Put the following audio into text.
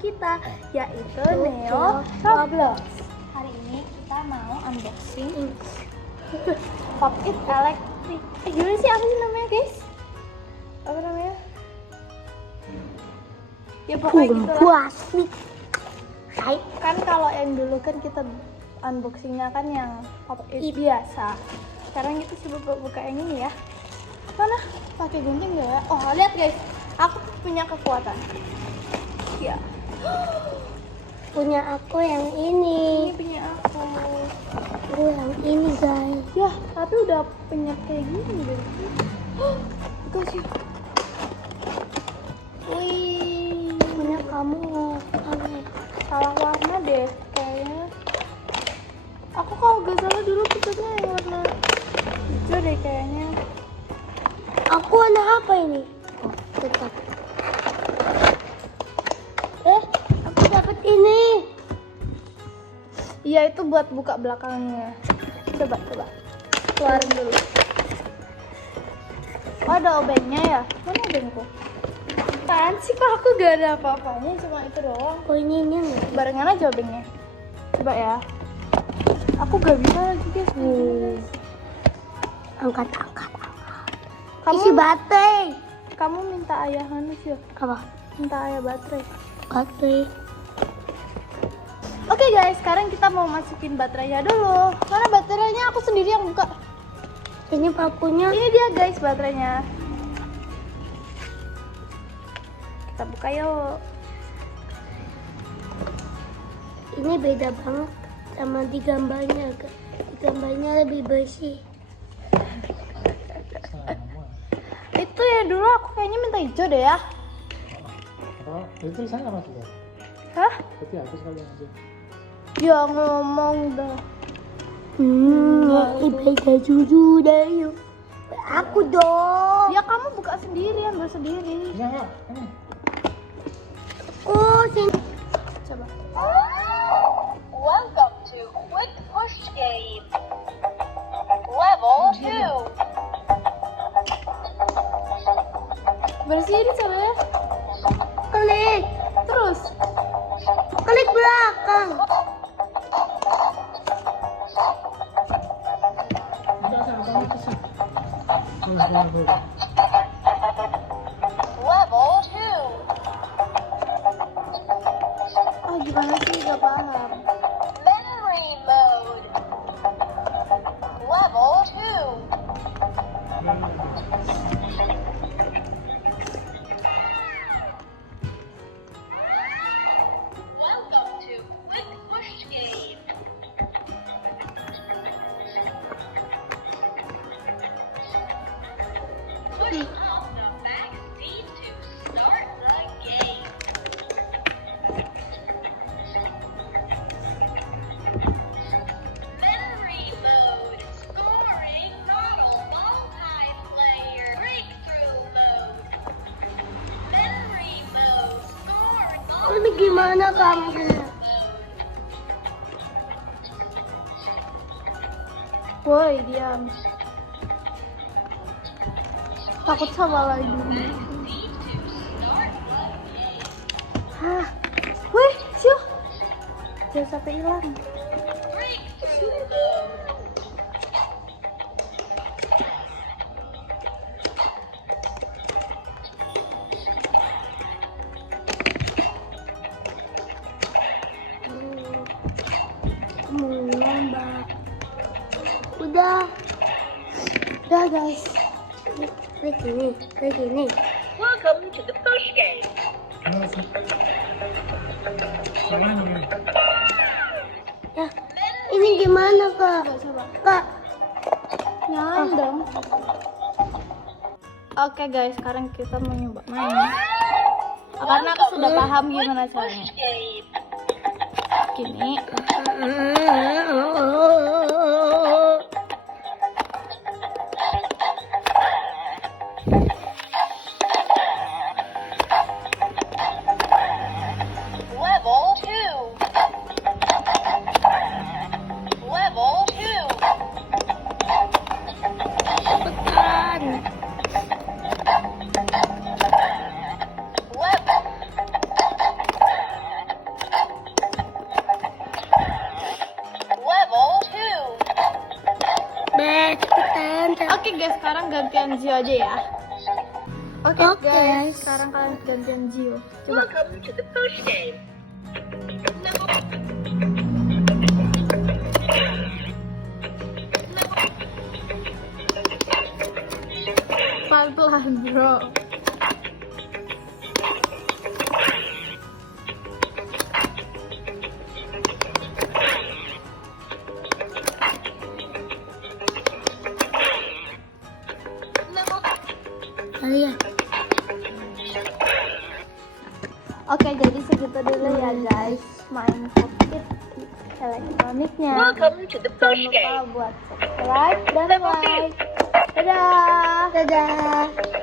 kita, yaitu Neo Roblox. Hari ini kita mau unboxing Pop It Electric. Gimana sih, apa sih namanya guys? Apa namanya? Ya pokoknya gitu lah. Kan kalau yang dulu kan kita unboxingnya kan yang Pop It biasa. Sekarang kita coba buka yang ini ya. Mana? Pakai gunting gak ya? Oh lihat guys, aku punya kekuatan. Ya. Punya aku yang ini. Ini punya aku. Aku yang ini guys. Ya, tapi udah punya kayak gini guys. Guys ya. Wih, Punya kamu. salah warna deh kayaknya. Aku kalau gak salah dulu pesannya yang warna hijau deh kayaknya. Aku warna apa ini? Oh, tetap. Aku dapat ini. Iya, itu buat buka belakangnya. Coba keluarin dulu. Oh, ada obengnya ya? Mana obengku? Apaan sih, kok aku gak ada apa-apanya, cuma itu doang. Oh ini enggak? Barengan aja obengnya. Coba ya. Aku gak bisa lagi guys. Angkat. Kamu Isi baterai. kamu minta ayah Hanus ya? Apa? Minta ayah baterai. Baterai. Oke guys, sekarang kita mau masukin baterainya dulu. Mana baterainya? Aku sendiri yang buka. Ini pakunya. Ini dia guys baterainya. Kita buka yuk. Ini beda banget sama di gambarnya. Di gambarnya lebih bersih. Itu ya dulu aku kayaknya minta hijau deh ya. Oh, itu tulisannya apa tuh? Hah? Berarti aku sekalian aja. Ya ngomong dah. Ini beda jujur dari aku dong. Ya kamu buka sendiri, ambil sendiri. Enggak, ini. Oh, sini. Coba. Welcome to Quick Push Game. Level 2. Bersihin coba ya. Klik. Terus. Klik belakang. Enggak, kamu itu sih. Tuh. Level 2. Oh gimana sih, gak paham. Memory mode. Level 2. Welcome to Quick Push Game. Push off the back seat to start the game. Memory mode. Scoring model multiplayer. Breakthrough mode. Memory mode. Scoring Ini gimana kamu? Woi, diam. Takut sama lagi. Hah? Wih, Sio. Jangan sampai hilang. Mau lomba. Udah guys. Klik ini. Welcome to the push game. Ya, ini gimana kak? Coba. Kak, Nyalain dong. Oke guys, sekarang kita mau nyoba main. Karena aku sudah paham gimana caranya. Push game. Gini. Level 2. Level 2. cepetan. Level Oke guys, sekarang gantian Zio aja ya. Oke Oke. guys, sekarang kalian gantian Zio. Coba. Welcome to the push game. Pelan-pelan bro. Kalian. Oke, jadi segitu dulu ya guys, main kokpit elektroniknya. Welcome to the Jangan push lupa game. buat subscribe dan Level like. Dadah. Dadah.